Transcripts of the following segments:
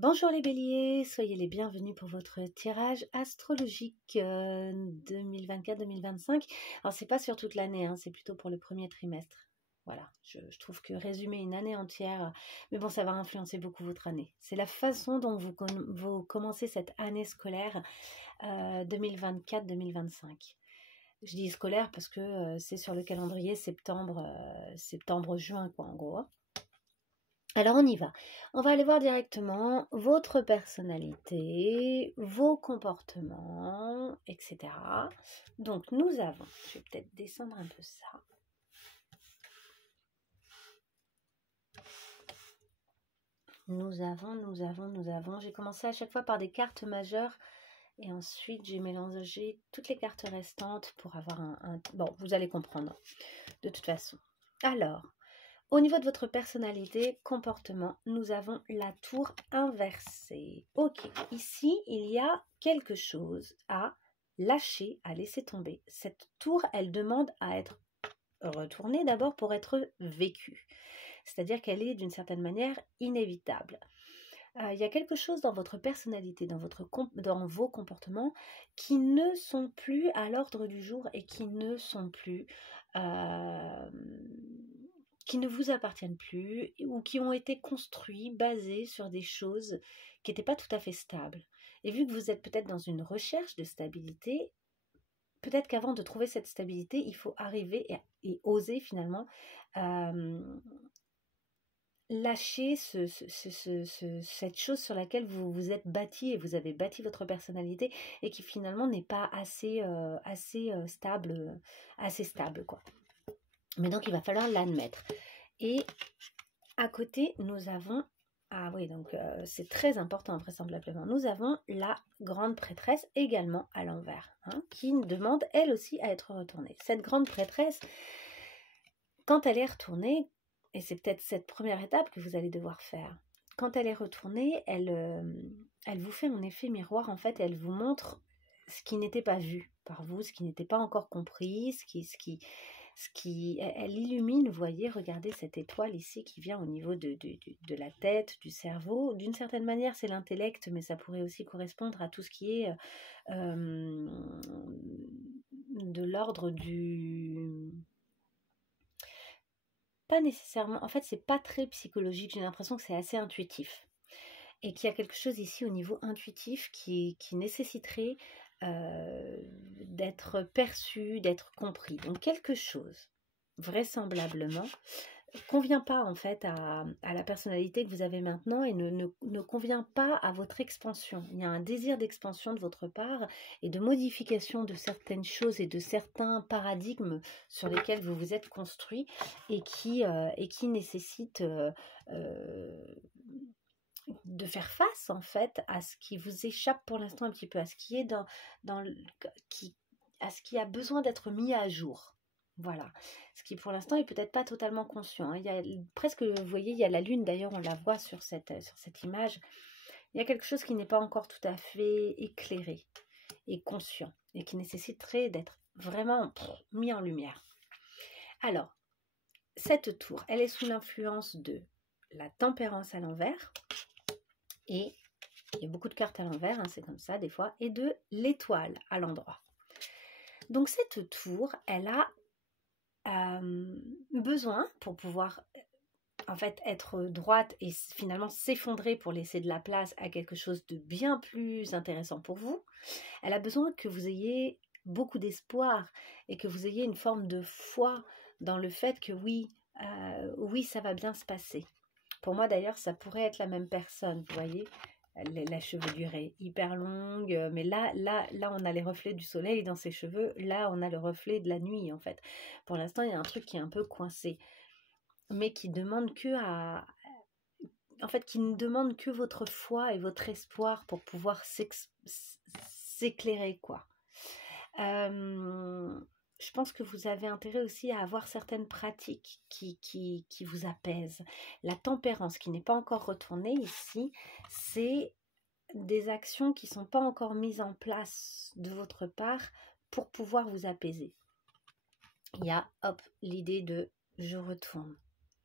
Bonjour les béliers, soyez les bienvenus pour votre tirage astrologique 2024-2025. Alors c'est pas sur toute l'année, hein, c'est plutôt pour le premier trimestre. Voilà, je trouve que résumer une année entière, mais bon, ça va influencer beaucoup votre année. C'est la façon dont vous commencez cette année scolaire 2024-2025. Je dis scolaire parce que c'est sur le calendrier septembre-juin, quoi, en gros, hein. Alors on y va. On va aller voir directement votre personnalité, vos comportements, etc. Donc nous avons, je vais peut-être descendre un peu ça. Nous avons. J'ai commencé à chaque fois par des cartes majeures et ensuite j'ai mélangé toutes les cartes restantes pour avoir Bon, vous allez comprendre de toute façon. Alors, au niveau de votre personnalité, comportement, nous avons la tour inversée. Ok, ici, il y a quelque chose à lâcher, à laisser tomber. Cette tour, elle demande à être retournée d'abord pour être vécue. C'est-à-dire qu'elle est d'une certaine manière inévitable. Il y a quelque chose dans votre personnalité, dans vos comportements qui ne sont plus à l'ordre du jour et qui ne sont plus... qui ne vous appartiennent plus ou qui ont été construits, basés sur des choses qui n'étaient pas tout à fait stables. Et vu que vous êtes peut-être dans une recherche de stabilité, peut-être qu'avant de trouver cette stabilité, il faut arriver et oser finalement lâcher cette chose sur laquelle vous vous êtes bâti et vous avez bâti votre personnalité et qui finalement n'est pas assez stable, assez stable, quoi. Mais donc il va falloir l'admettre. Et à côté, nous avons... Ah oui, donc c'est très important vraisemblablement. Nous avons la grande prêtresse également à l'envers, hein, qui demande elle aussi à être retournée. Cette grande prêtresse, quand elle est retournée, et c'est peut-être cette première étape que vous allez devoir faire, quand elle est retournée, elle vous fait un effet miroir en fait, et elle vous montre ce qui n'était pas vu par vous, ce qui n'était pas encore compris, elle illumine, vous voyez, regardez cette étoile ici qui vient au niveau de la tête, du cerveau. D'une certaine manière, c'est l'intellect, mais ça pourrait aussi correspondre à tout ce qui est de l'ordre du... Pas nécessairement, en fait, c'est pas très psychologique, j'ai l'impression que c'est assez intuitif. Et qu'il y a quelque chose ici au niveau intuitif qui nécessiterait d'être perçu, d'être compris. Donc quelque chose, vraisemblablement, convient pas en fait à la personnalité que vous avez maintenant et ne convient pas à votre expansion. Il y a un désir d'expansion de votre part et de modification de certaines choses et de certains paradigmes sur lesquels vous vous êtes construit et qui nécessitent de faire face en fait à ce qui vous échappe pour l'instant un petit peu, à ce qui est à ce qui a besoin d'être mis à jour. Voilà, ce qui pour l'instant est peut-être pas totalement conscient, hein. Il y a presque, vous voyez, il y a la lune d'ailleurs, on la voit sur cette image. Il y a quelque chose qui n'est pas encore tout à fait éclairé et conscient et qui nécessiterait d'être vraiment mis en lumière. Alors, cette tour, elle est sous l'influence de la tempérance à l'envers. Et il y a beaucoup de cartes à l'envers, hein, c'est comme ça des fois, et de l'étoile à l'endroit. Donc cette tour, elle a besoin pour pouvoir en fait être droite et finalement s'effondrer pour laisser de la place à quelque chose de bien plus intéressant pour vous. Elle a besoin que vous ayez beaucoup d'espoir et que vous ayez une forme de foi dans le fait que oui, ça va bien se passer. Pour moi, d'ailleurs, ça pourrait être la même personne, vous voyez, la chevelure hyper longue, mais là, on a les reflets du soleil dans ses cheveux, là, on a le reflet de la nuit, en fait. Pour l'instant, il y a un truc qui est un peu coincé, mais qui demande en fait, qui ne demande que votre foi et votre espoir pour pouvoir s'éclairer, quoi. Je pense que vous avez intérêt aussi à avoir certaines pratiques qui vous apaisent. La tempérance qui n'est pas encore retournée ici, c'est des actions qui ne sont pas encore mises en place de votre part pour pouvoir vous apaiser. Il y a, hop, l'idée de je retourne,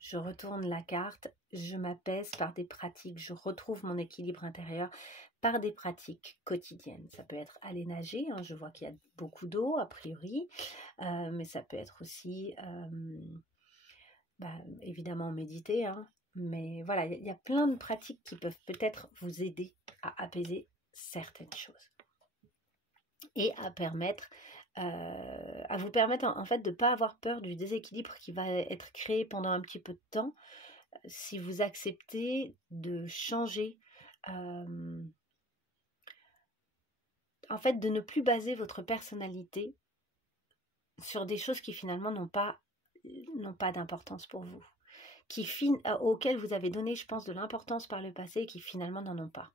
je retourne la carte, je m'apaise par des pratiques, je retrouve mon équilibre intérieur par des pratiques quotidiennes. Ça peut être aller nager, hein, je vois qu'il y a beaucoup d'eau a priori, mais ça peut être aussi évidemment méditer, hein, mais voilà, il y a plein de pratiques qui peuvent peut-être vous aider à apaiser certaines choses et à vous permettre en fait de ne pas avoir peur du déséquilibre qui va être créé pendant un petit peu de temps si vous acceptez de changer, en fait de ne plus baser votre personnalité sur des choses qui finalement n'ont pas d'importance pour vous, auxquelles vous avez donné, je pense, de l'importance par le passé et qui finalement n'en ont pas.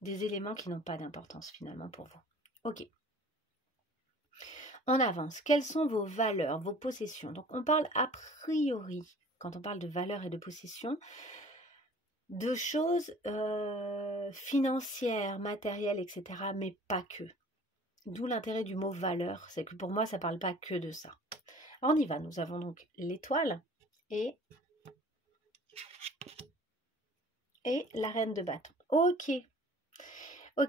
Des éléments qui n'ont pas d'importance finalement pour vous. Ok. On avance. Quelles sont vos valeurs, vos possessions? Donc on parle a priori, quand on parle de valeurs et de possessions, de choses financières, matérielles, etc., mais pas que. D'où l'intérêt du mot valeur, c'est que pour moi, ça ne parle pas que de ça. On y va, nous avons donc l'étoile et la reine de bâton. Ok,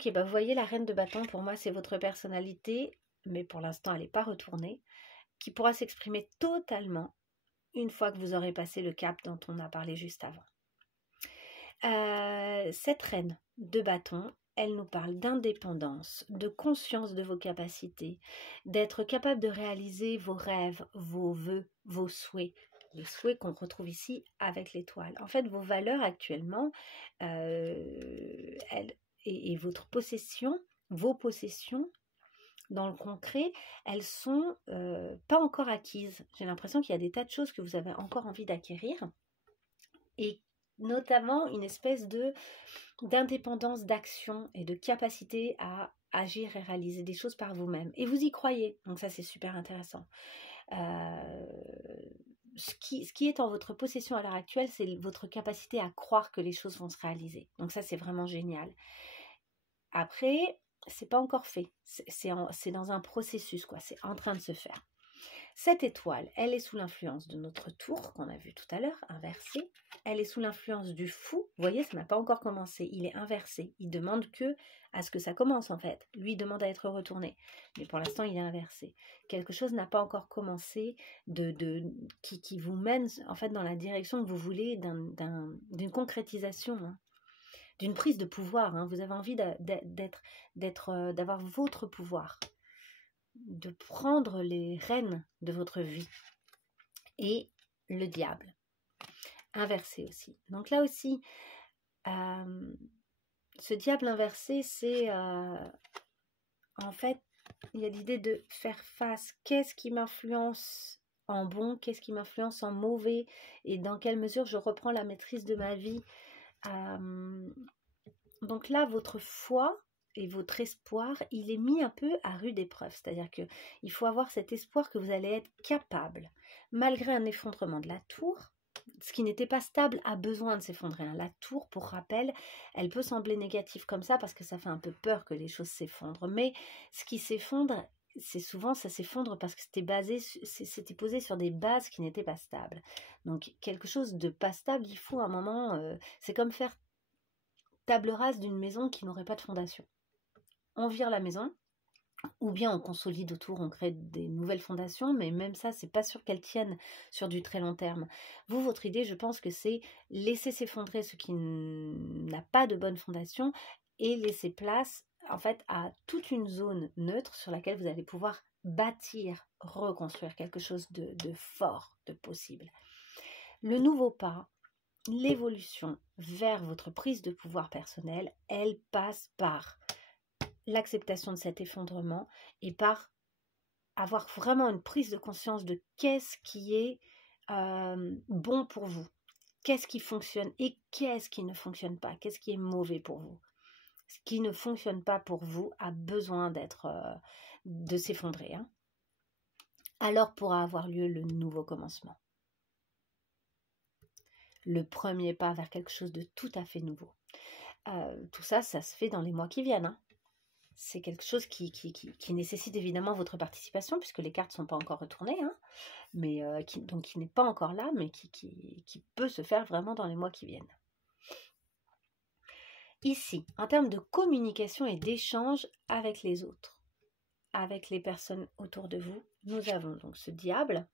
vous voyez, la reine de bâton, pour moi, c'est votre personnalité, mais pour l'instant, elle n'est pas retournée, qui pourra s'exprimer totalement une fois que vous aurez passé le cap dont on a parlé juste avant. Cette reine de bâton, elle nous parle d'indépendance, de conscience de vos capacités, d'être capable de réaliser vos rêves, vos vœux, vos souhaits, les souhaits qu'on retrouve ici avec l'étoile. En fait, vos valeurs actuellement, et votre possession, vos possessions, dans le concret, elles sont pas encore acquises. J'ai l'impression qu'il y a des tas de choses que vous avez encore envie d'acquérir, et notamment une espèce d'indépendance d'action et de capacité à agir et réaliser des choses par vous-même. Et vous y croyez, donc ça c'est super intéressant. Ce qui est en votre possession à l'heure actuelle, c'est votre capacité à croire que les choses vont se réaliser. Donc ça c'est vraiment génial. Après, c'est pas encore fait, c'est dans un processus, quoi. C'est en train de se faire. Cette étoile, elle est sous l'influence de notre tour qu'on a vu tout à l'heure, inversé. Elle est sous l'influence du fou. Vous voyez, ça n'a pas encore commencé. Il est inversé. Il demande à ce que ça commence en fait. Lui demande à être retourné. Mais pour l'instant, il est inversé. Quelque chose n'a pas encore commencé qui vous mène en fait dans la direction que vous voulez d'une concrétisation, hein, d'une prise de pouvoir. Hein. Vous avez envie d'avoir votre pouvoir, de prendre les rênes de votre vie. Et le diable, inversé aussi. Donc là aussi, ce diable inversé, c'est en fait, il y a l'idée de faire face. Qu'est-ce qui m'influence en bon, qu'est-ce qui m'influence en mauvais, et dans quelle mesure je reprends la maîtrise de ma vie. Donc là, votre foi et votre espoir, il est mis un peu à rude épreuve. C'est-à-dire qu'il faut avoir cet espoir que vous allez être capable, malgré un effondrement de la tour. Ce qui n'était pas stable a besoin de s'effondrer. La tour, pour rappel, elle peut sembler négative comme ça parce que ça fait un peu peur que les choses s'effondrent. Mais ce qui s'effondre, c'est souvent, ça s'effondre parce que c'était posé sur des bases qui n'étaient pas stables. Donc quelque chose de pas stable, il faut un moment, c'est comme faire table rase d'une maison qui n'aurait pas de fondation. On vire la maison, ou bien on consolide autour, on crée des nouvelles fondations, mais même ça, c'est pas sûr qu'elles tiennent sur du très long terme. Vous, votre idée, je pense que c'est laisser s'effondrer ce qui n'a pas de bonne fondation et laisser place, en fait, à toute une zone neutre sur laquelle vous allez pouvoir bâtir, reconstruire quelque chose de fort, de possible. Le nouveau pas, l'évolution vers votre prise de pouvoir personnel, elle passe par l'acceptation de cet effondrement et par avoir vraiment une prise de conscience de qu'est-ce qui est bon pour vous, qu'est-ce qui fonctionne et qu'est-ce qui ne fonctionne pas, qu'est-ce qui est mauvais pour vous. Ce qui ne fonctionne pas pour vous a besoin de s'effondrer. Hein. Alors pourra avoir lieu le nouveau commencement. Le premier pas vers quelque chose de tout à fait nouveau. Tout ça, ça se fait dans les mois qui viennent. Hein. C'est quelque chose qui nécessite évidemment votre participation puisque les cartes ne sont pas encore retournées. Hein. mais donc qui n'est pas encore là, mais qui peut se faire vraiment dans les mois qui viennent. Ici, en termes de communication et d'échange avec les autres, avec les personnes autour de vous, nous avons donc ce diable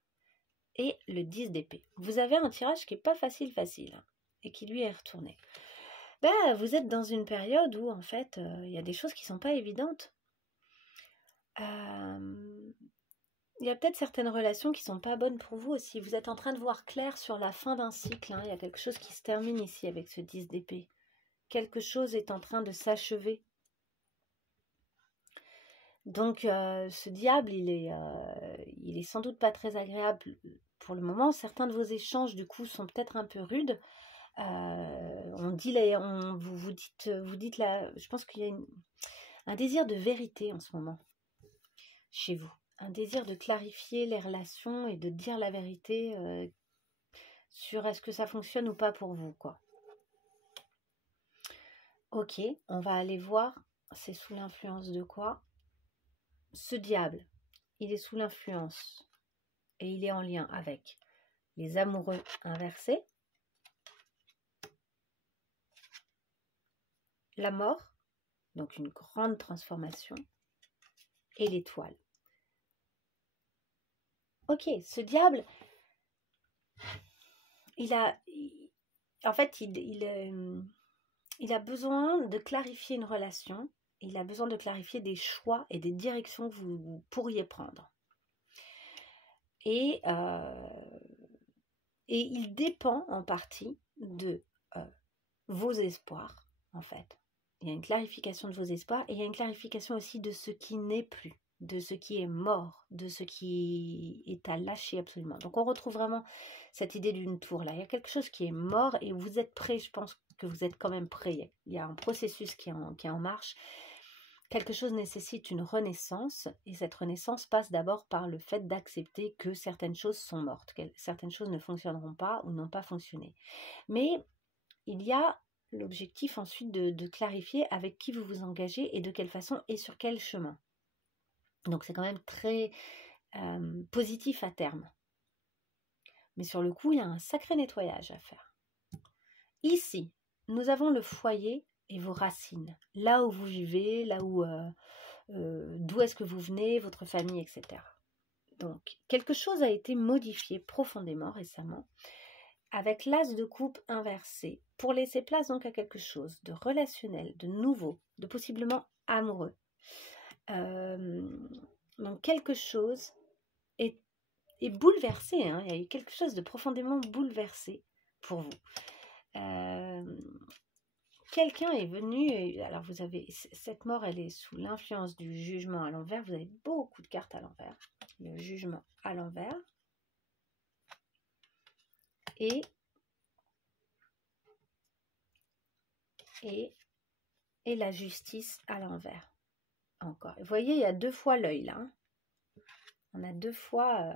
et le 10 d'épée. Vous avez un tirage qui n'est pas facile et qui lui est retourné. Vous êtes dans une période où en fait il y a des choses qui ne sont pas évidentes. Il y a peut-être certaines relations qui ne sont pas bonnes pour vous aussi. Vous êtes en train de voir clair sur la fin d'un cycle. Il y a quelque chose qui se termine ici avec ce 10 d'épée. Quelque chose est en train de s'achever. Donc ce diable, il est sans doute pas très agréable pour le moment. Certains de vos échanges du coup sont peut-être un peu rudes. Vous dites là, je pense qu'il y a un désir de vérité en ce moment chez vous, un désir de clarifier les relations et de dire la vérité sur est-ce que ça fonctionne ou pas pour vous, quoi. Ok, on va aller voir, c'est sous l'influence de quoi? Ce diable, il est sous l'influence et il est en lien avec les amoureux inversés, la mort, donc une grande transformation, et l'étoile. Ok, ce diable, il a besoin de clarifier une relation, il a besoin de clarifier des choix et des directions que vous pourriez prendre. Et il dépend en partie de vos espoirs, en fait. Il y a une clarification de vos espoirs et il y a une clarification aussi de ce qui n'est plus, de ce qui est mort, de ce qui est à lâcher absolument. Donc on retrouve vraiment cette idée d'une tour là. Il y a quelque chose qui est mort et vous êtes prêt, je pense que vous êtes quand même prêt. Il y a un processus qui est en marche. Quelque chose nécessite une renaissance et cette renaissance passe d'abord par le fait d'accepter que certaines choses sont mortes, que certaines choses ne fonctionneront pas ou n'ont pas fonctionné. Mais il y a l'objectif ensuite de clarifier avec qui vous vous engagez et de quelle façon et sur quel chemin. Donc c'est quand même très positif à terme. Mais sur le coup, il y a un sacré nettoyage à faire. Ici, nous avons le foyer et vos racines. Là où vous vivez, là où d'où est-ce que vous venez, votre famille, etc. Donc, quelque chose a été modifié profondément récemment avec l'as de coupe inversé pour laisser place donc à quelque chose de relationnel, de nouveau, de possiblement amoureux. Donc quelque chose est bouleversé, hein. Il y a eu quelque chose de profondément bouleversé pour vous. Quelqu'un est venu, alors vous avez, cette mort elle est sous l'influence du jugement à l'envers, vous avez beaucoup de cartes à l'envers, le jugement à l'envers, et la justice à l'envers. Encore. Vous voyez, il y a deux fois l'œil là. Hein. On a deux fois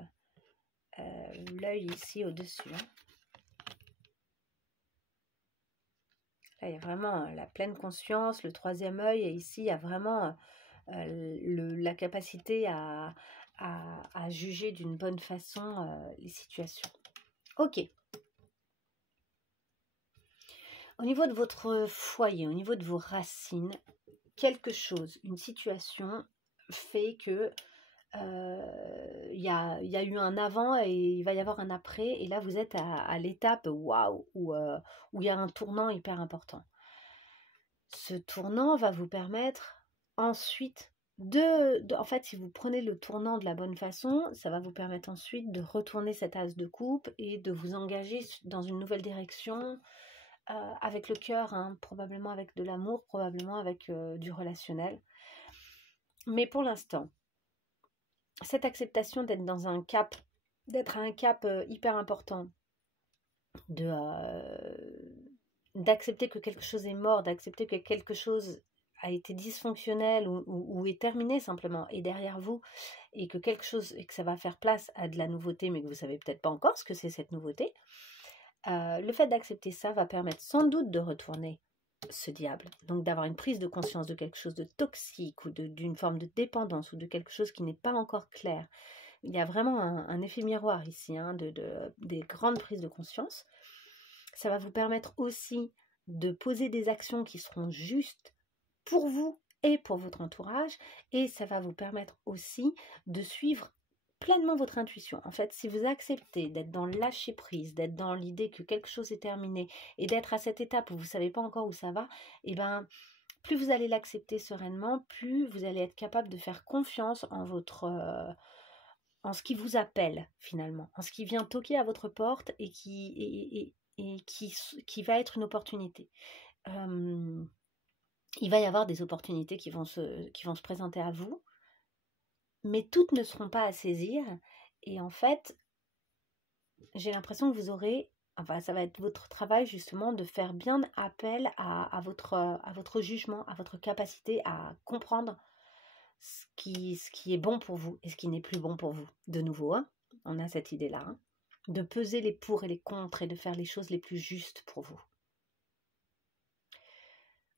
l'œil ici au-dessus. Hein. Là, il y a vraiment la pleine conscience, le troisième œil, et ici, il y a vraiment la capacité à juger d'une bonne façon les situations. Ok. Au niveau de votre foyer, au niveau de vos racines, quelque chose, une situation fait que il y a eu un avant et il va y avoir un après, et là vous êtes à l'étape waouh où il y a un tournant hyper important. Ce tournant va vous permettre ensuite en fait, si vous prenez le tournant de la bonne façon, ça va vous permettre ensuite de retourner cet as de coupe et de vous engager dans une nouvelle direction avec le cœur, hein, probablement avec de l'amour, probablement avec du relationnel. Mais pour l'instant, cette acceptation d'être dans un cap, d'être à un cap hyper important, d'accepter que quelque chose est mort, d'accepter que quelque chose a été dysfonctionnel ou est terminé simplement, et derrière vous, et que quelque chose, et que ça va faire place à de la nouveauté, mais que vous ne savez peut-être pas encore ce que c'est cette nouveauté, le fait d'accepter ça va permettre sans doute de retourner ce diable, donc d'avoir une prise de conscience de quelque chose de toxique ou d'une forme de dépendance ou de quelque chose qui n'est pas encore clair, il y a vraiment un effet miroir ici, hein, des grandes prises de conscience. Ça va vous permettre aussi de poser des actions qui seront justes pour vous et pour votre entourage, et ça va vous permettre aussi de suivre pleinement votre intuition. En fait, si vous acceptez d'être dans le lâcher prise, d'être dans l'idée que quelque chose est terminé et d'être à cette étape où vous ne savez pas encore où ça va, et ben plus vous allez l'accepter sereinement, plus vous allez être capable de faire confiance en en ce qui vous appelle finalement, en ce qui vient toquer à votre porte et qui va être une opportunité. Il va y avoir des opportunités qui vont se présenter à vous, mais toutes ne seront pas à saisir. Et en fait, j'ai l'impression que vous aurez, enfin ça va être votre travail justement de faire bien appel à votre jugement, à votre capacité à comprendre ce qui est bon pour vous et ce qui n'est plus bon pour vous. De nouveau, hein, on a cette idée-là, hein, de peser les pour et les contre et de faire les choses les plus justes pour vous.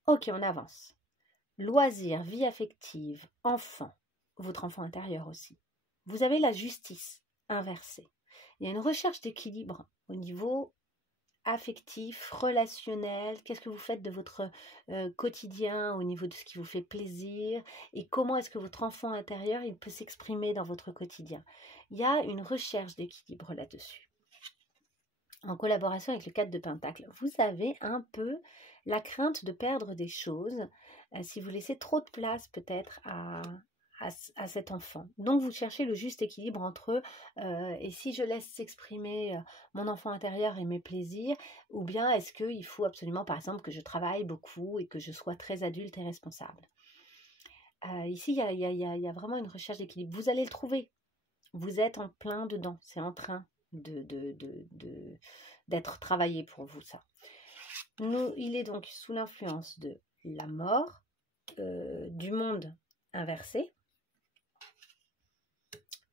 Ok, on avance. Loisirs, vie affective, enfant, votre enfant intérieur aussi. Vous avez la justice inversée. Il y a une recherche d'équilibre au niveau affectif, relationnel. Qu'est-ce que vous faites de votre quotidien au niveau de ce qui vous fait plaisir et comment est-ce que votre enfant intérieur il peut s'exprimer dans votre quotidien. Il y a une recherche d'équilibre là-dessus. En collaboration avec le 4 de Pentacle, vous avez un peu la crainte de perdre des choses si vous laissez trop de place peut-être à cet enfant. Donc vous cherchez le juste équilibre entre et si je laisse s'exprimer mon enfant intérieur et mes plaisirs, ou bien est-ce qu'il faut absolument par exemple que je travaille beaucoup et que je sois très adulte et responsable. Ici il y a vraiment une recherche d'équilibre. Vous allez le trouver. Vous êtes en plein dedans. C'est en train d'être travaillé pour vous ça. Il est donc sous l'influence de la mort, du monde inversé,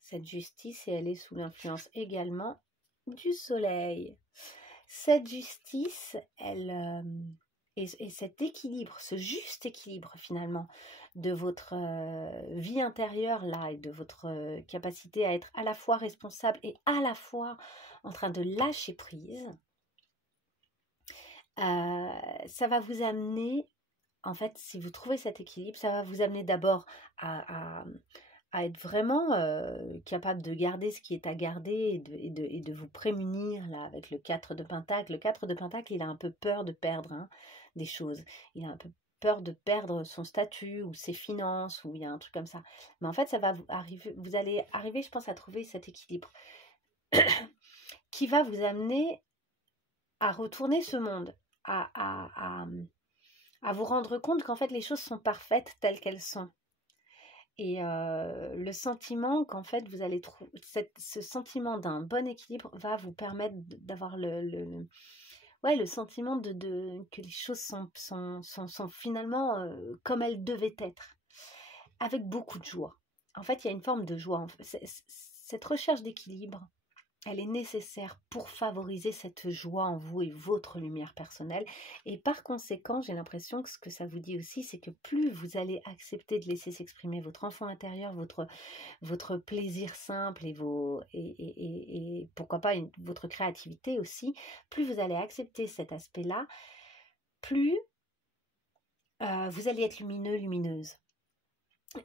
cette justice, et elle est sous l'influence également du soleil. Cette justice, et cet équilibre, ce juste équilibre finalement de votre vie intérieure là et de votre capacité à être à la fois responsable et à la fois en train de lâcher prise, ça va vous amener, en fait, si vous trouvez cet équilibre, ça va vous amener d'abord à être vraiment capable de garder ce qui est à garder et de vous prémunir là avec le 4 de Pentacle. Le 4 de Pentacle, il a un peu peur de perdre des choses. Il a un peu peur de perdre son statut ou ses finances, ou il y a un truc comme ça. Mais en fait, ça va vous allez arriver, je pense, à trouver cet équilibre qui va vous amener à retourner ce monde, à vous rendre compte qu'en fait les choses sont parfaites telles qu'elles sont. Et le sentiment qu'en fait vous allez trouver, ce sentiment d'un bon équilibre va vous permettre d'avoir le sentiment que les choses sont finalement comme elles devaient être, avec beaucoup de joie. En fait, il y a une forme de joie. Cette recherche d'équilibre, elle est nécessaire pour favoriser cette joie en vous et votre lumière personnelle. Et par conséquent, j'ai l'impression que ce que ça vous dit aussi, c'est que plus vous allez accepter de laisser s'exprimer votre enfant intérieur, votre plaisir simple et pourquoi pas votre créativité aussi, plus vous allez accepter cet aspect-là, plus vous allez être lumineux, lumineuse.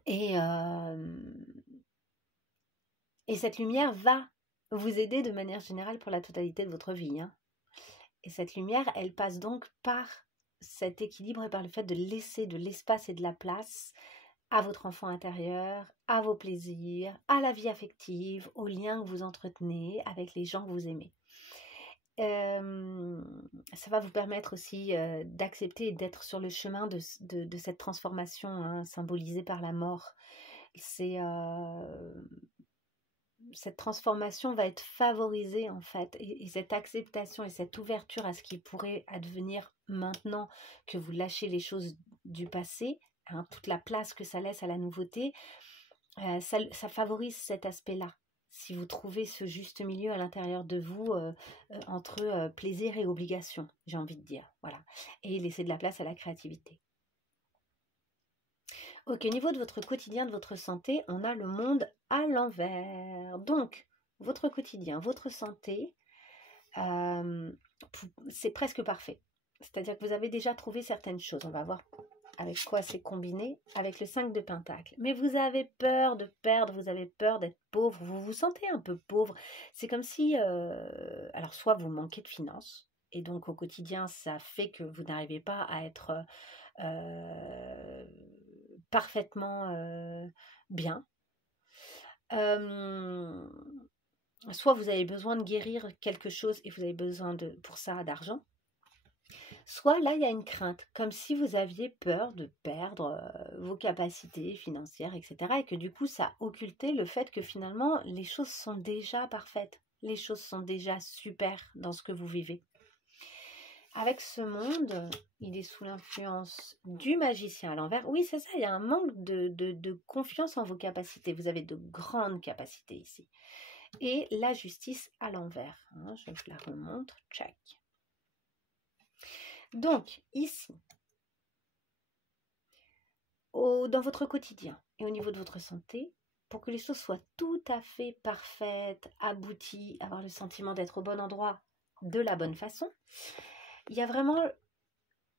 Et cette lumière va vous aider de manière générale pour la totalité de votre vie. Hein. Et cette lumière, elle passe donc par cet équilibre et par le fait de laisser de l'espace et de la place à votre enfant intérieur, à vos plaisirs, à la vie affective, aux liens que vous entretenez avec les gens que vous aimez. Ça va vous permettre aussi d'accepter et d'être sur le chemin de cette transformation hein, symbolisée par la mort. Cette transformation va être favorisée en fait, et cette acceptation et cette ouverture à ce qui pourrait advenir maintenant que vous lâchez les choses du passé, hein, toute la place que ça laisse à la nouveauté, ça favorise cet aspect-là. Si vous trouvez ce juste milieu à l'intérieur de vous entre plaisir et obligation, j'ai envie de dire, voilà, et laisser de la place à la créativité. Ok, au niveau de votre quotidien, de votre santé, on a le monde à l'envers. Donc, votre quotidien, votre santé, euh, c'est presque parfait. C'est-à-dire que vous avez déjà trouvé certaines choses. On va voir avec quoi c'est combiné, avec le 5 de Pentacle. Mais vous avez peur de perdre, vous avez peur d'être pauvre, vous vous sentez un peu pauvre. C'est comme si, alors soit vous manquez de finances, et donc au quotidien, ça fait que vous n'arrivez pas à être euh, parfaitement bien. Euh, Soit vous avez besoin de guérir quelque chose et vous avez besoin pour ça d'argent. Soit là, il y a une crainte, comme si vous aviez peur de perdre vos capacités financières, etc. Et que du coup, ça occultait le fait que finalement, les choses sont déjà parfaites. Les choses sont déjà super dans ce que vous vivez. Avec ce monde, il est sous l'influence du magicien à l'envers. Oui, c'est ça, il y a un manque de confiance en vos capacités. Vous avez de grandes capacités ici. Et la justice à l'envers. Hein, je vous la remontre. Check. Donc, ici, dans votre quotidien et au niveau de votre santé, pour que les choses soient tout à fait parfaites, abouties, avoir le sentiment d'être au bon endroit de la bonne façon, il y a vraiment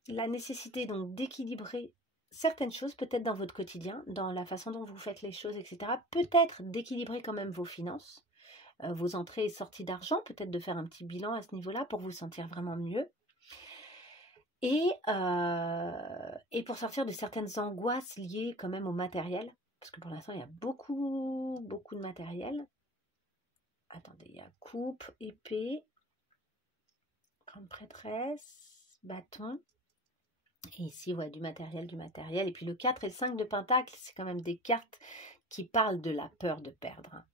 la nécessité donc d'équilibrer certaines choses, peut-être dans votre quotidien, dans la façon dont vous faites les choses, etc. Peut-être d'équilibrer quand même vos finances, vos entrées et sorties d'argent, peut-être de faire un petit bilan à ce niveau-là pour vous sentir vraiment mieux. Et pour sortir de certaines angoisses liées quand même au matériel, parce que pour l'instant, il y a beaucoup de matériel. Attendez, il y a coupe, épée, grande prêtresse, bâton. Et ici, ouais, du matériel. Et puis le 4 et le 5 de Pentacle, c'est quand même des cartes qui parlent de la peur de perdre. Hein.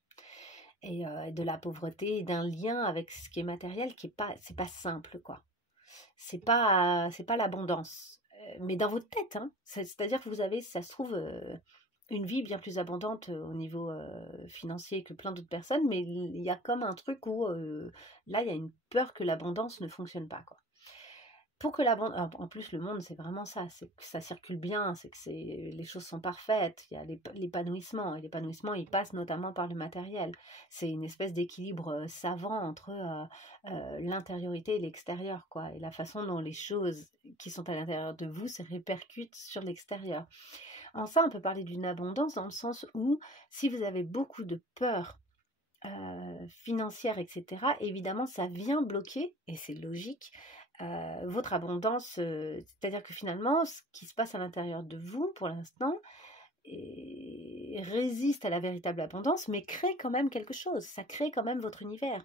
Et de la pauvreté, et d'un lien avec ce qui est matériel qui est pas, c'est pas simple, quoi. C'est pas l'abondance. Mais dans votre tête, hein. C'est-à-dire que vous avez, ça se trouve, une vie bien plus abondante au niveau financier que plein d'autres personnes, mais il y a comme un truc où là, il y a une peur que l'abondance ne fonctionne pas, quoi. Pour que l'abondance, en plus le monde c'est vraiment ça, c'est que ça circule bien, c'est que les choses sont parfaites, il y a l'épanouissement, et l'épanouissement il passe notamment par le matériel. C'est une espèce d'équilibre savant entre l'intériorité et l'extérieur, quoi, et la façon dont les choses qui sont à l'intérieur de vous se répercutent sur l'extérieur. En ça, on peut parler d'une abondance dans le sens où si vous avez beaucoup de peur financière, etc., évidemment, ça vient bloquer, et c'est logique, votre abondance. C'est-à-dire que finalement, ce qui se passe à l'intérieur de vous, pour l'instant, résiste à la véritable abondance, mais crée quand même quelque chose. Ça crée quand même votre univers.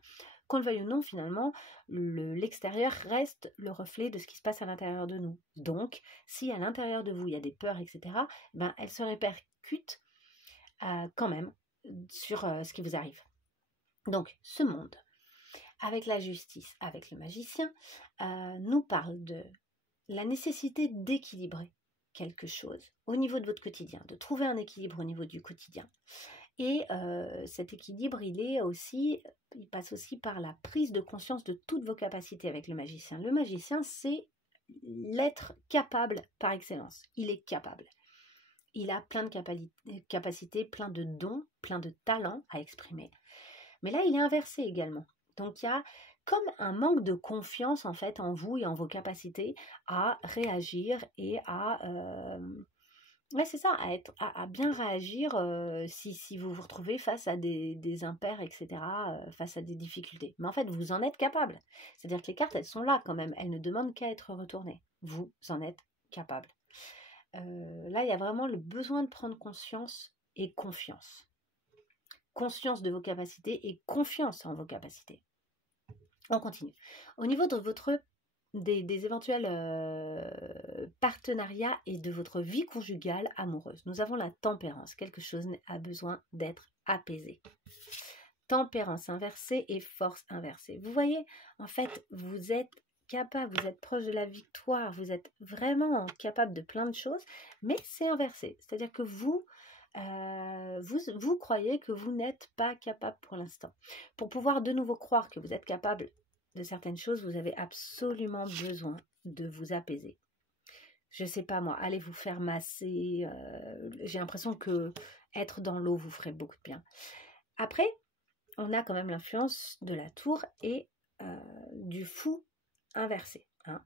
Qu'on le veuille ou non, finalement, l'extérieur reste le reflet de ce qui se passe à l'intérieur de nous. Donc, si à l'intérieur de vous, il y a des peurs, etc., ben, elles se répercutent quand même sur ce qui vous arrive. Donc, ce monde, avec la justice, avec le magicien, nous parle de la nécessité d'équilibrer quelque chose au niveau de votre quotidien, de trouver un équilibre au niveau du quotidien. Et cet équilibre, il passe aussi par la prise de conscience de toutes vos capacités avec le magicien. Le magicien, c'est l'être capable par excellence. Il est capable. Il a plein de capacités, plein de dons, plein de talents à exprimer. Mais là, il est inversé également. Donc, il y a comme un manque de confiance en fait en vous et en vos capacités à réagir et ouais, c'est ça, à bien réagir si vous vous retrouvez face à des impairs, etc., face à des difficultés. Mais en fait, vous en êtes capable. C'est-à-dire que les cartes, elles sont là quand même. Elles ne demandent qu'à être retournées. Vous en êtes capable. Là, il y a vraiment le besoin de prendre conscience et confiance. Conscience de vos capacités et confiance en vos capacités. On continue. Au niveau de des éventuels partenariats et de votre vie conjugale amoureuse, nous avons la tempérance. Quelque chose a besoin d'être apaisé. Tempérance inversée et force inversée. Vous voyez, en fait, vous êtes capable, vous êtes proche de la victoire, vous êtes vraiment capable de plein de choses, mais c'est inversé. C'est-à-dire que vous croyez que vous n'êtes pas capable pour l'instant. Pour pouvoir de nouveau croire que vous êtes capable de certaines choses, vous avez absolument besoin de vous apaiser. Je sais pas moi, allez vous faire masser. J'ai l'impression que être dans l'eau vous ferait beaucoup de bien. Après, on a quand même l'influence de la tour et du fou inversé. Hein.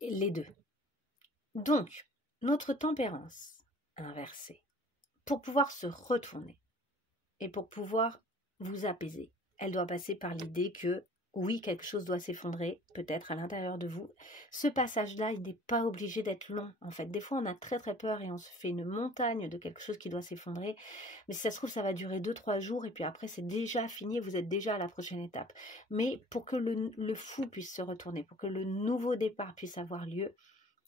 Les deux. Donc, notre tempérance inversée, pour pouvoir se retourner et pour pouvoir vous apaiser, elle doit passer par l'idée que oui, quelque chose doit s'effondrer, peut-être à l'intérieur de vous. Ce passage-là, il n'est pas obligé d'être long, en fait. Des fois, on a très très peur et on se fait une montagne de quelque chose qui doit s'effondrer. Mais si ça se trouve, ça va durer 2-3 jours et puis après, c'est déjà fini, vous êtes déjà à la prochaine étape. Mais pour que le fou puisse se retourner, pour que le nouveau départ puisse avoir lieu,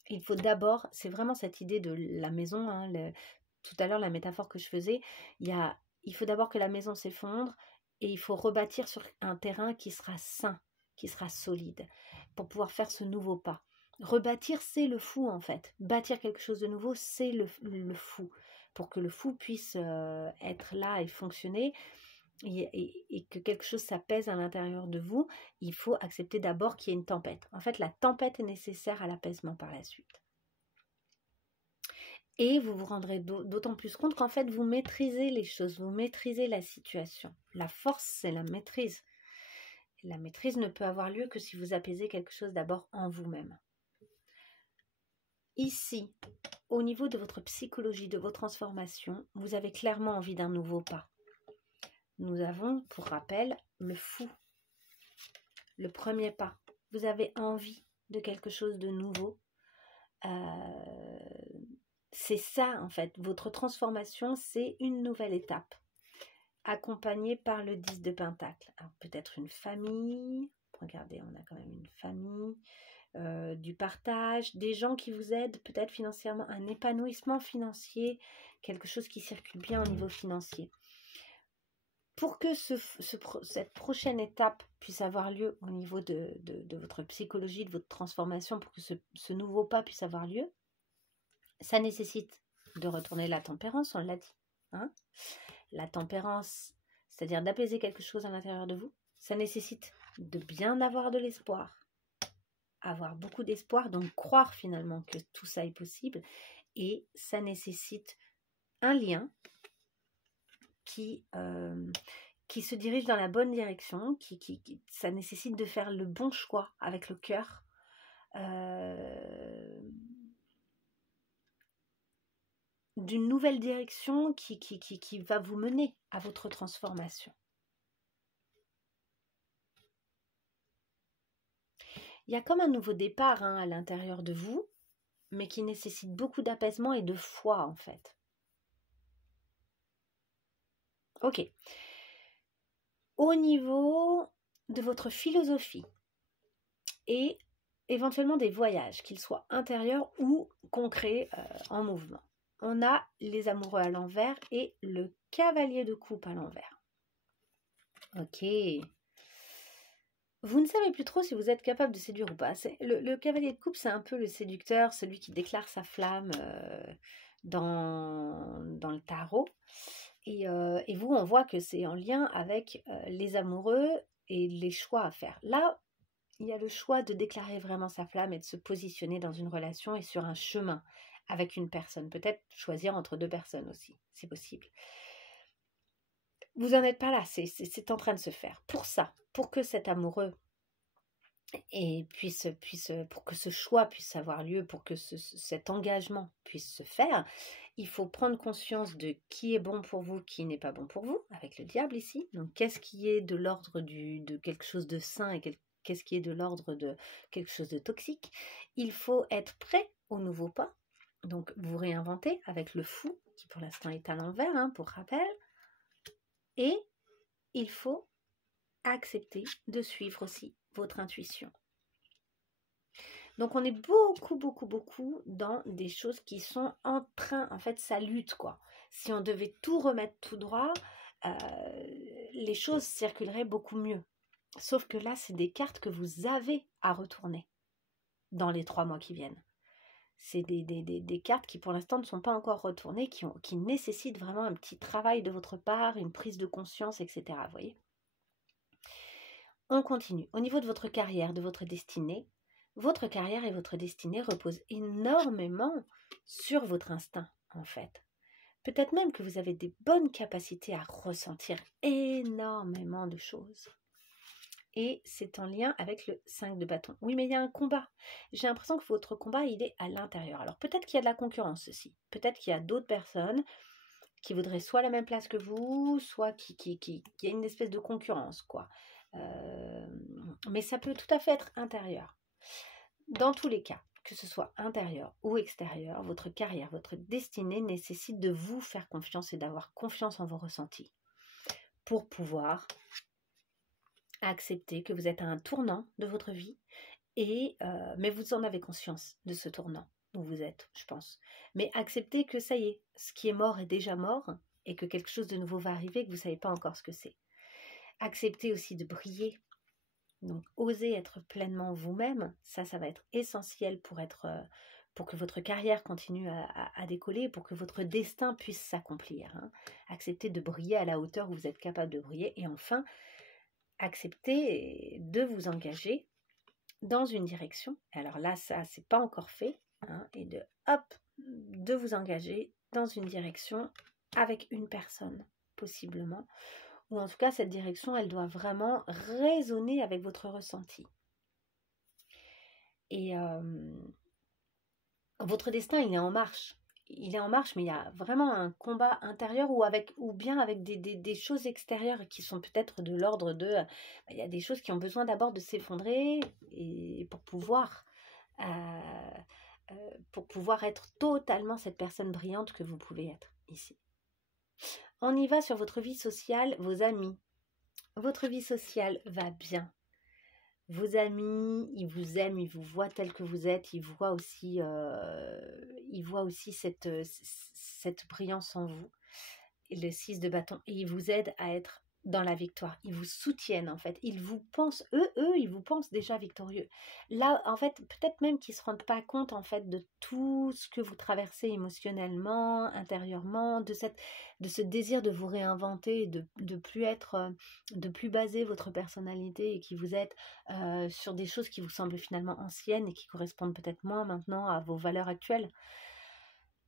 il faut d'abord, c'est vraiment cette idée de la maison, hein, tout à l'heure, la métaphore que je faisais, il faut d'abord que la maison s'effondre et il faut rebâtir sur un terrain qui sera sain, qui sera solide, pour pouvoir faire ce nouveau pas. Rebâtir, c'est le fou en fait. Bâtir quelque chose de nouveau, c'est le fou. Pour que le fou puisse être là et fonctionner, et que quelque chose s'apaise à l'intérieur de vous, il faut accepter d'abord qu'il y ait une tempête. En fait, la tempête est nécessaire à l'apaisement par la suite. Et vous vous rendrez d'autant plus compte qu'en fait, vous maîtrisez les choses, vous maîtrisez la situation. La force, c'est la maîtrise. La maîtrise ne peut avoir lieu que si vous apaisez quelque chose d'abord en vous-même. Ici, au niveau de votre psychologie, de vos transformations, vous avez clairement envie d'un nouveau pas. Nous avons, pour rappel, le fou. Le premier pas. Vous avez envie de quelque chose de nouveau. C'est ça, en fait. Votre transformation, c'est une nouvelle étape. Accompagnée par le 10 de Pentacle. Alors, peut-être une famille. Regardez, on a quand même une famille. Du partage, des gens qui vous aident peut-être financièrement, un épanouissement financier, quelque chose qui circule bien au niveau financier. Pour que cette prochaine étape puisse avoir lieu au niveau de votre psychologie, de votre transformation, pour que ce nouveau pas puisse avoir lieu, ça nécessite de retourner la tempérance, on l'a dit. Hein, la tempérance, c'est-à-dire d'apaiser quelque chose à l'intérieur de vous, ça nécessite de bien avoir de l'espoir, avoir beaucoup d'espoir, donc croire finalement que tout ça est possible, et ça nécessite un lien qui se dirige dans la bonne direction, ça nécessite de faire le bon choix avec le cœur, d'une nouvelle direction qui va vous mener à votre transformation. Il y a comme un nouveau départ hein, à l'intérieur de vous, mais qui nécessite beaucoup d'apaisement et de foi en fait. Ok. Au niveau de votre philosophie et éventuellement des voyages, qu'ils soient intérieurs ou concrets en mouvement. On a les amoureux à l'envers et le cavalier de coupe à l'envers. Ok. Vous ne savez plus trop si vous êtes capable de séduire ou pas. Le cavalier de coupe, c'est un peu le séducteur, celui qui déclare sa flamme dans le tarot. Et vous, on voit que c'est en lien avec les amoureux et les choix à faire. Là, il y a le choix de déclarer vraiment sa flamme et de se positionner dans une relation et sur un chemin avec une personne. Peut-être choisir entre deux personnes aussi, c'est possible. Vous n'en êtes pas là, c'est en train de se faire. Pour ça, pour que cet amoureux pour que ce choix puisse avoir lieu, pour que cet engagement puisse se faire, il faut prendre conscience de qui est bon pour vous, qui n'est pas bon pour vous, avec le diable ici. Donc, qu'est-ce qui est de l'ordre de quelque chose de sain et qu'est-ce qui est de l'ordre de quelque chose de toxique. Il faut être prêt au nouveau pas. Donc, vous réinventez avec le fou, qui pour l'instant est à l'envers, hein, pour rappel. Et il faut accepter de suivre aussi votre intuition. Donc, on est beaucoup dans des choses qui sont en train, en fait, ça lutte, quoi. Si on devait tout remettre tout droit, les choses circuleraient beaucoup mieux. Sauf que là, c'est des cartes que vous avez à retourner dans les 3 mois qui viennent. C'est des cartes qui, pour l'instant, ne sont pas encore retournées, qui nécessitent vraiment un petit travail de votre part, une prise de conscience, etc. Vous voyez ? On continue. Au niveau de votre carrière, de votre destinée, votre carrière et votre destinée reposent énormément sur votre instinct, en fait. Peut-être même que vous avez des bonnes capacités à ressentir énormément de choses. Et c'est en lien avec le 5 de bâton. Oui, mais il y a un combat. J'ai l'impression que votre combat, il est à l'intérieur. Alors peut-être qu'il y a de la concurrence aussi. Peut-être qu'il y a d'autres personnes qui voudraient soit la même place que vous, soit qui y a une espèce de concurrence, quoi. Mais ça peut tout à fait être intérieur. Dans tous les cas, que ce soit intérieur ou extérieur, votre carrière, votre destinée nécessite de vous faire confiance et d'avoir confiance en vos ressentis pour pouvoir accepter que vous êtes à un tournant de votre vie, mais vous en avez conscience de ce tournant où vous êtes, je pense. Mais acceptez que ça y est, ce qui est mort est déjà mort et que quelque chose de nouveau va arriver et que vous ne savez pas encore ce que c'est. Acceptez aussi de briller. Donc, osez être pleinement vous-même, ça va être essentiel pour que votre carrière continue à décoller, pour que votre destin puisse s'accomplir. Acceptez de briller à la hauteur où vous êtes capable de briller. Et enfin, acceptez de vous engager dans une direction. Alors là, ça, c'est pas encore fait. Et de vous engager dans une direction avec une personne, possiblement. Ou en tout cas, cette direction, elle doit vraiment résonner avec votre ressenti. Et votre destin, il est en marche. Il est en marche, mais il y a vraiment un combat intérieur ou bien avec des choses extérieures qui sont peut-être de l'ordre de... il y a des choses qui ont besoin d'abord de s'effondrer et pour pouvoir être totalement cette personne brillante que vous pouvez être ici. On y va sur votre vie sociale, vos amis. Votre vie sociale va bien. Vos amis, ils vous aiment, ils vous voient tel que vous êtes, ils voient aussi cette brillance en vous, et le 6 de bâton, et ils vous aident à être dans la victoire. Ils vous soutiennent en fait, ils vous pensent, ils vous pensent déjà victorieux. Là, en fait, peut-être même qu'ils ne se rendent pas compte en fait de tout ce que vous traversez émotionnellement, intérieurement, de ce désir de vous réinventer, de plus baser votre personnalité et qui vous êtes sur des choses qui vous semblent finalement anciennes et qui correspondent peut-être moins maintenant à vos valeurs actuelles.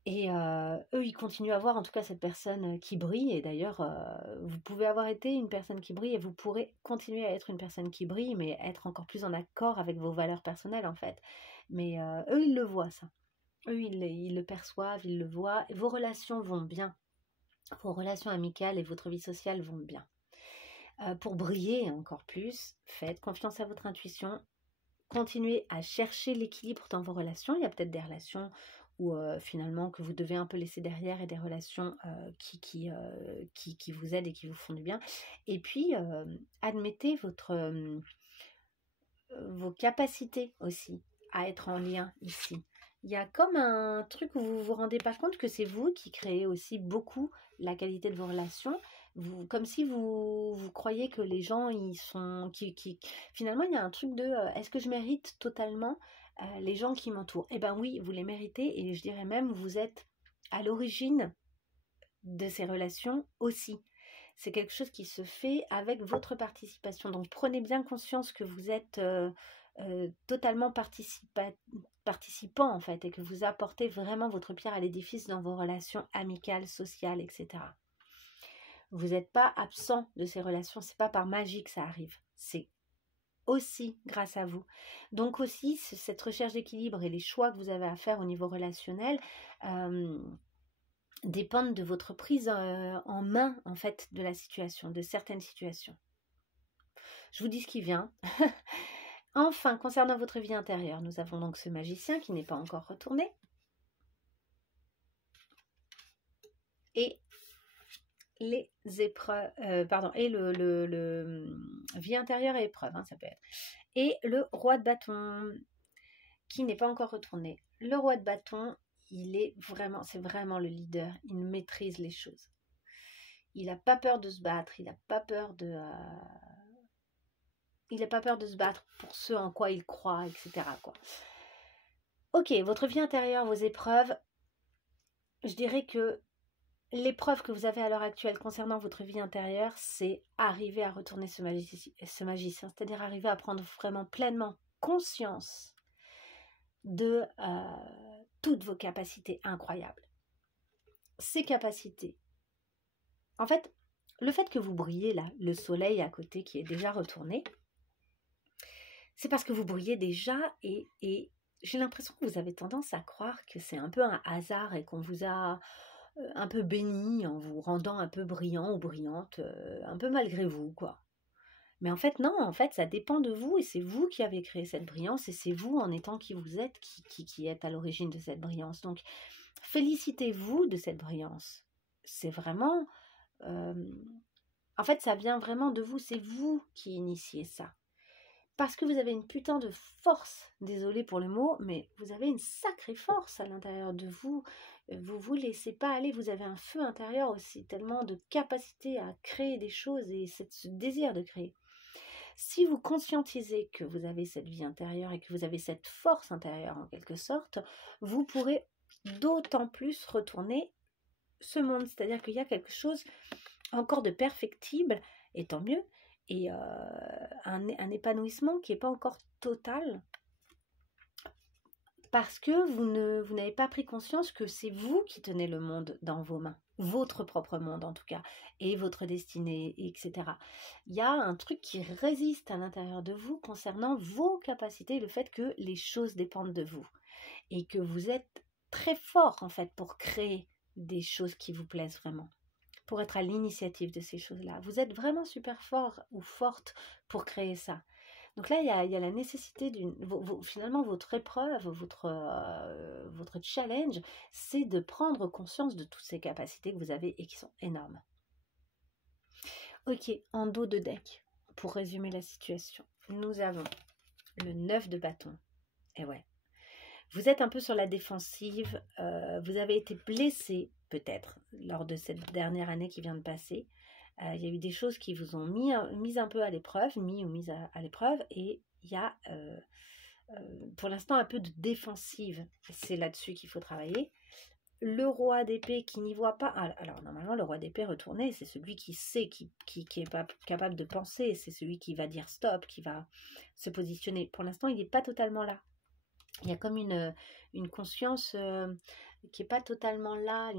Et eux, ils continuent à voir en tout cas cette personne qui brille. Et d'ailleurs, vous pouvez avoir été une personne qui brille et vous pourrez continuer à être une personne qui brille, mais être encore plus en accord avec vos valeurs personnelles en fait. Mais eux, ils le voient ça. Eux, ils le perçoivent, ils le voient. Et vos relations vont bien. Vos relations amicales et votre vie sociale vont bien. Pour briller encore plus, faites confiance à votre intuition. Continuez à chercher l'équilibre dans vos relations. Il y a peut-être des relations où finalement que vous devez un peu laisser derrière et des relations qui vous aident et qui vous font du bien. Et puis, admettez vos capacités aussi à être en lien ici. Il y a comme un truc où vous vous rendez pas compte que c'est vous qui créez aussi beaucoup la qualité de vos relations. Comme si vous croyez que les gens, ils sont... Finalement, il y a un truc de est-ce que je mérite totalement les gens qui m'entourent? Eh bien oui, vous les méritez et je dirais même vous êtes à l'origine de ces relations aussi. C'est quelque chose qui se fait avec votre participation. Donc prenez bien conscience que vous êtes totalement participant en fait et que vous apportez vraiment votre pierre à l'édifice dans vos relations amicales, sociales, etc. Vous n'êtes pas absent de ces relations, c'est pas par magie que ça arrive, c'est aussi grâce à vous. Donc aussi, cette recherche d'équilibre et les choix que vous avez à faire au niveau relationnel dépendent de votre prise en main en fait de la situation, de certaines situations. Je vous dis ce qui vient. Enfin, concernant votre vie intérieure, nous avons donc ce magicien qui n'est pas encore retourné. Et les épreuves, et le vie intérieure et épreuve, ça peut être. Et le roi de bâton qui n'est pas encore retourné. Le roi de bâton, c'est vraiment le leader, il maîtrise les choses. Il n'a pas peur de se battre, il n'a pas peur de se battre pour ce en quoi il croit, etc. quoi. Ok, votre vie intérieure, vos épreuves, je dirais que l'épreuve que vous avez à l'heure actuelle concernant votre vie intérieure, c'est arriver à retourner ce magicien, c'est-à-dire arriver à prendre vraiment pleinement conscience de toutes vos capacités incroyables. Ces capacités, en fait, le fait que vous brillez là, le soleil à côté qui est déjà retourné, c'est parce que vous brillez déjà et j'ai l'impression que vous avez tendance à croire que c'est un peu un hasard et qu'on vous a un peu béni en vous rendant un peu brillant ou brillante, un peu malgré vous, quoi. Mais en fait, non, en fait, ça dépend de vous et c'est vous qui avez créé cette brillance et c'est vous, en étant qui vous êtes, qui êtes à l'origine de cette brillance. Donc, félicitez-vous de cette brillance. C'est vraiment... en fait, ça vient vraiment de vous, c'est vous qui initiez ça. Parce que vous avez une putain de force, désolée pour le mot, mais vous avez une sacrée force à l'intérieur de vous. Vous vous laissez pas aller, vous avez un feu intérieur aussi, tellement de capacité à créer des choses et ce désir de créer. Si vous conscientisez que vous avez cette vie intérieure et que vous avez cette force intérieure en quelque sorte, vous pourrez d'autant plus retourner ce monde. C'est-à-dire qu'il y a quelque chose encore de perfectible, et tant mieux, et un épanouissement qui n'est pas encore total, parce que vous n'avez pas pris conscience que c'est vous qui tenez le monde dans vos mains, votre propre monde en tout cas, et votre destinée, etc. Il y a un truc qui résiste à l'intérieur de vous concernant vos capacités, le fait que les choses dépendent de vous, et que vous êtes très fort en fait pour créer des choses qui vous plaisent vraiment, pour être à l'initiative de ces choses-là. Vous êtes vraiment super fort ou forte pour créer ça. Donc là, il y a la nécessité finalement, votre épreuve, votre challenge, c'est de prendre conscience de toutes ces capacités que vous avez et qui sont énormes. Ok, en dos de deck, pour résumer la situation, nous avons le 9 de bâton. Et ouais, vous êtes un peu sur la défensive, vous avez été blessé peut-être lors de cette dernière année qui vient de passer. Il y a eu des choses qui vous ont mis un peu à l'épreuve, à l'épreuve, et il y a pour l'instant un peu de défensive. C'est là-dessus qu'il faut travailler. Le roi d'épée qui n'y voit pas... Alors normalement le roi d'épée retourné, c'est celui qui sait, qui est pas capable de penser, c'est celui qui va dire stop, qui va se positionner. Pour l'instant il n'est pas totalement là. Il y a comme une conscience qui n'est pas totalement là,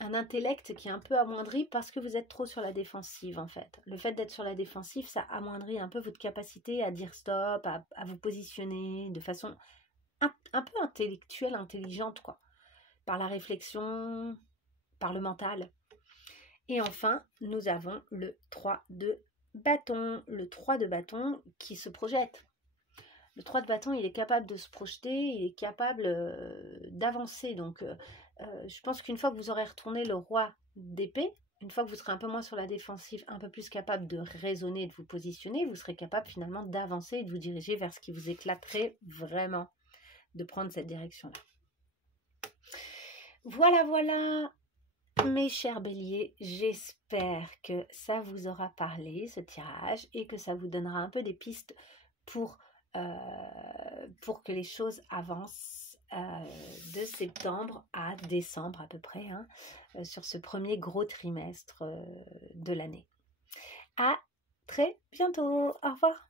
un intellect qui est un peu amoindri parce que vous êtes trop sur la défensive en fait. Le fait d'être sur la défensive, ça amoindrit un peu votre capacité à dire stop, à vous positionner de façon un peu intellectuelle, intelligente quoi, par la réflexion, par le mental. Et enfin, nous avons le 3 de bâton, le 3 de bâton qui se projette. Le 3 de bâton, il est capable de se projeter, il est capable d'avancer. Donc, je pense qu'une fois que vous aurez retourné le roi d'épée, une fois que vous serez un peu moins sur la défensive, un peu plus capable de raisonner, de vous positionner, vous serez capable finalement d'avancer et de vous diriger vers ce qui vous éclaterait vraiment, de prendre cette direction-là. Voilà, voilà, mes chers béliers, j'espère que ça vous aura parlé, ce tirage, et que ça vous donnera un peu des pistes pour que les choses avancent de septembre à décembre à peu près, hein, sur ce premier gros trimestre de l'année. À très bientôt, au revoir.